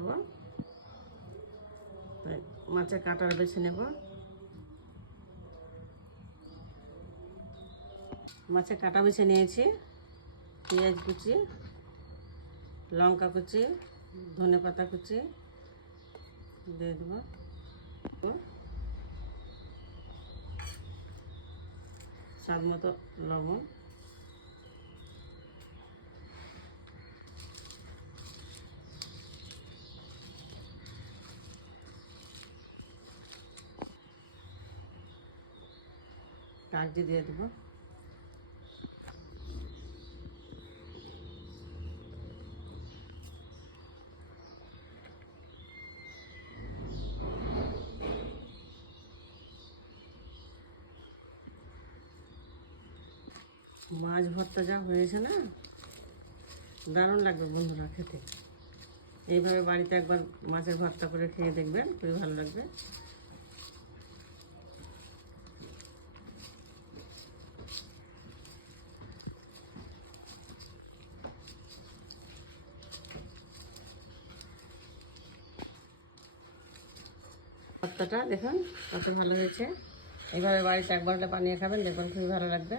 করব। মাছের কাঁটাটা বেছে নেব। মাছের কাঁটা বেছে নিয়েছি। পেঁয়াজ কুচি, লঙ্কা কুচি, ধনেপাতা কুচি দিয়ে দেবো। স্বাদ মতো লবণ, কাগজি দিয়ে দেবো। মাছ ভর্তা যা হয়েছে না, দারুণ লাগবে বন্ধুরা খেতে। এইভাবে বাড়িতে একবার মাছের ভর্তা করে খেয়ে দেখবেন, খুবই ভালো লাগবে। ভর্তাটা দেখুন কত ভালো হয়েছে। এইভাবে বাড়িতে একবার হলে বানিয়ে খাবেন, দেখুন খুবই ভালো লাগবে।